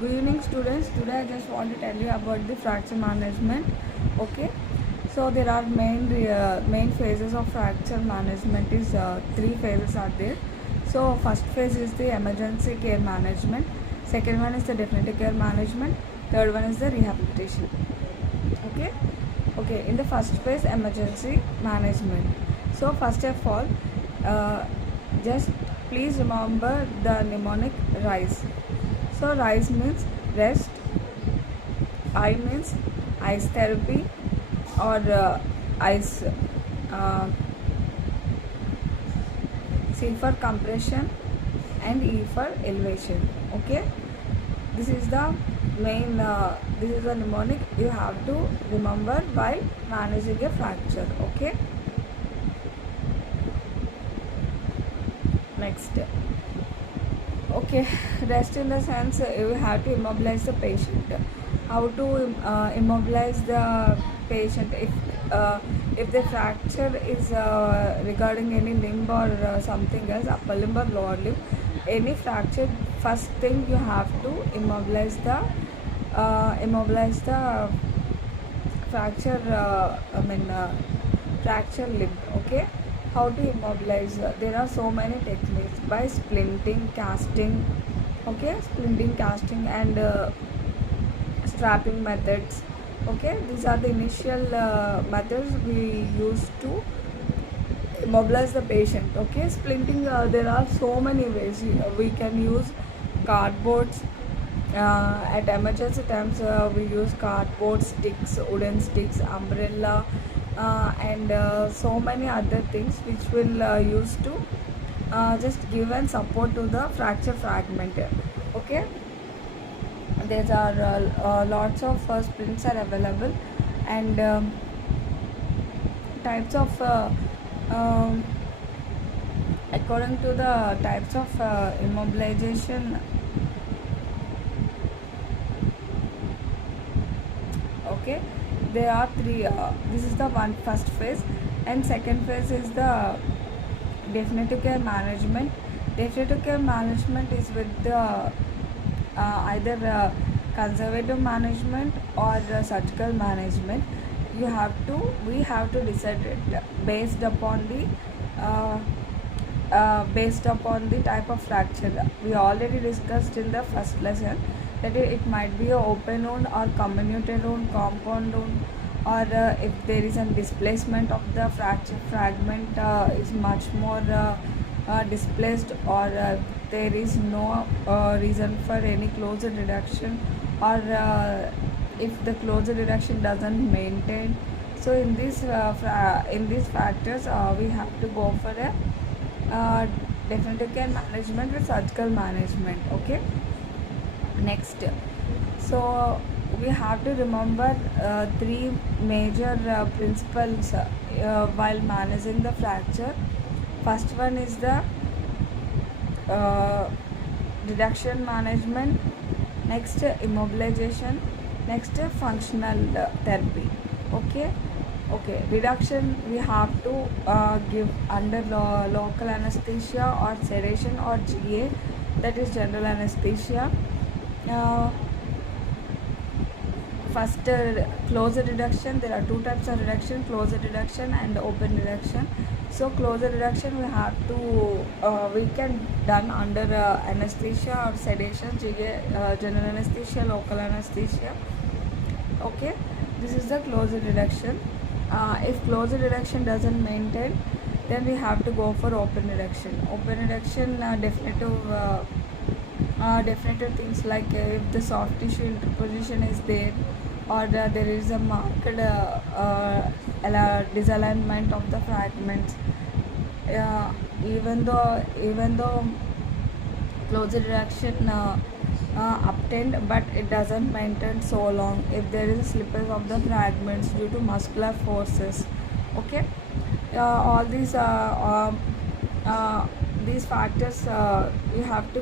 Good evening, students. Today I just want to tell you about the fracture management. Okay, so there are main phases of fracture management. Is three phases are there. So first phase is the emergency care management. Second one is the definitive care management. Third one is the rehabilitation. Okay, okay. In the first phase, emergency management. So first of all, uh, just please remember the mnemonic RISE. So RISE means rest, I means ice therapy or ice, uh, C for compression and E for elevation. Okay, this is the main, this is the mnemonic you have to remember while managing a fracture. Okay, next. Okay, rest in the sense you have to immobilize the patient. How to immobilize the patient if the fracture is regarding any limb or something else, upper limb or lower limb, any fracture, first thing you have to immobilize the fracture, fracture limb. Okay, how to immobilize? There are so many techniques by splinting, casting. Okay, splinting, casting, and strapping methods. Okay, these are the initial methods we use to immobilize the patient. Okay, splinting, there are so many ways we can use cardboards. At emergency times, we use cardboard sticks, wooden sticks, umbrella, and so many other things which will use to just give and support to the fracture fragment. Okay, there are lots of splints are available, and types of according to the types of immobilization. Okay, there are three, this is the one first phase, and second phase is the definitive care management. Definitive care management is with the either conservative management or surgical management. We have to decide it uh, based upon the type of fracture. We already discussed in the first lesson that it might be a open wound or comminuted wound, compound wound, or if there is a displacement of the fracture fragment is much more displaced, or there is no reason for any closure reduction, or if the closure reduction doesn't maintain. So in in these factors, we have to go for a definitive care management with surgical management. Okay, next. So we have to remember three major principles while managing the fracture. First one is the uh, reduction management, next immobilization, next functional therapy. Okay, okay, reduction we have to give under local anesthesia or sedation or GA, that is general anesthesia. uh, First, closure reduction, there are two types of reduction: closure reduction and open reduction. So closure reduction we have to we can done under anesthesia or sedation, general anesthesia, local anesthesia. Okay, this is the closure reduction. If closure reduction doesn't maintain, then we have to go for open reduction. Open reduction, definitive things like if the soft tissue interposition is there, or there is a marked disalignment of the fragments. Even though closure reduction obtained, but it doesn't maintain so long if there is a slippage of the fragments due to muscular forces. Okay, all these factors you have to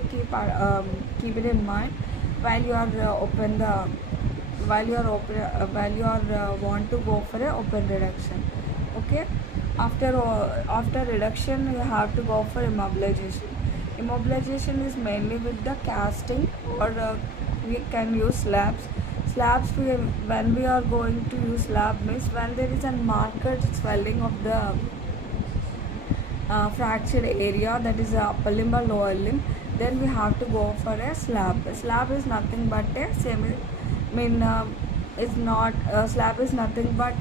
keep it in mind while you are while you are want to go for a open reduction. Okay, after reduction you have to go for immobilization. Immobilization is mainly with the casting or we can use slabs. When we are going to use slab means when there is a marked swelling of the fractured area, that is upper limb or lower limb, then we have to go for a slab. Slab is nothing but a semi, is not slab is nothing but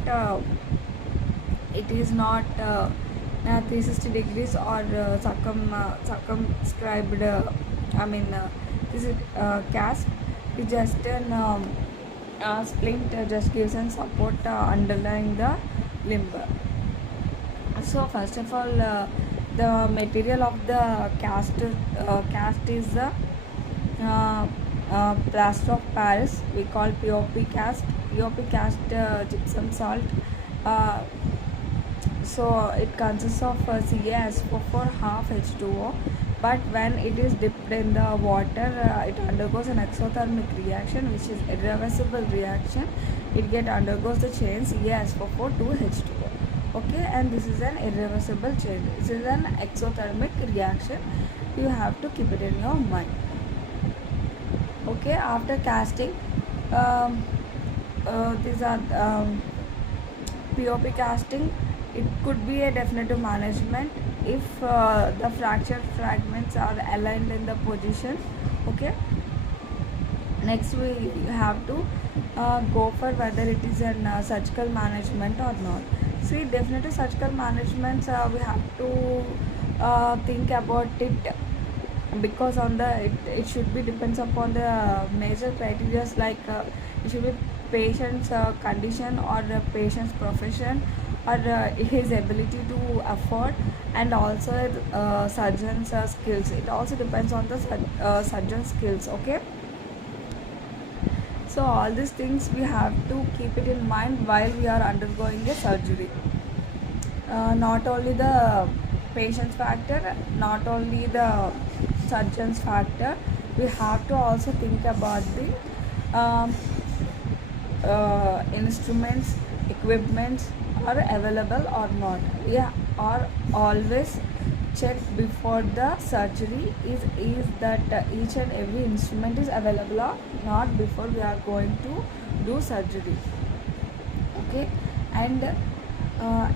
it is not 360 degrees or circumscribed. This is cast. It's just an splint just gives and support underlying the limb. So first of all, the material of the cast is the plaster of Paris. We call POP cast. POP cast gypsum salt. Uh, so it consists of CaSO4 half H2O. But when it is dipped in the water, it undergoes an exothermic reaction, which is irreversible reaction. It undergoes the change CaSO4 to H2O. Okay, and this is an irreversible change. This is an exothermic reaction. You have to keep it in your mind. Okay, after casting, these are POP casting. It could be a definitive management if the fractured fragments are aligned in the position. Okay, next we have to go for whether it is an surgical management or not. See, definitive surgical management, we have to think about it, because on the it should be depends upon the major criteria, like it should be patient's condition or the patient's profession, or his ability to afford, and also surgeon's skills. It also depends on the surgeon's skills. Okay, so all these things we have to keep it in mind while we are undergoing a surgery. Not only the patient's factor, not only the surgeon's factor, we have to also think about the instruments, equipments are available or not. Yeah, or always check before the surgery is that each and every instrument is available or not before we are going to do surgery. Okay, and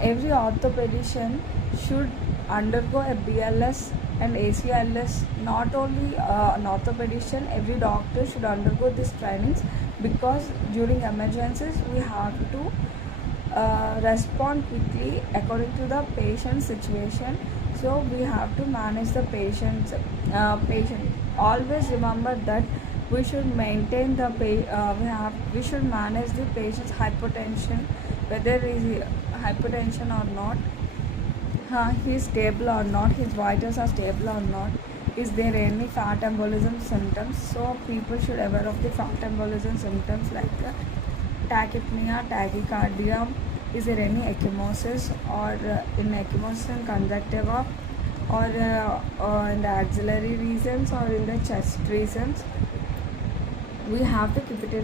every orthopedician should undergo a BLS and ACLS. Not only an orthopedician, every doctor should undergo these trainings, because during emergencies we have to respond quickly according to the patient's situation. So we have to manage the patient. Always remember that we should maintain the we should manage the patient's hypertension, whether is hypertension or not, he is stable or not, his vitals are stable or not, is there any fat embolism symptoms. So people should aware of the fat embolism symptoms, like tachypnea, tachycardia, is there any ecchymosis, or in ecchymosis and conjunctiva, or in the axillary regions or in the chest regions. We have to keep it in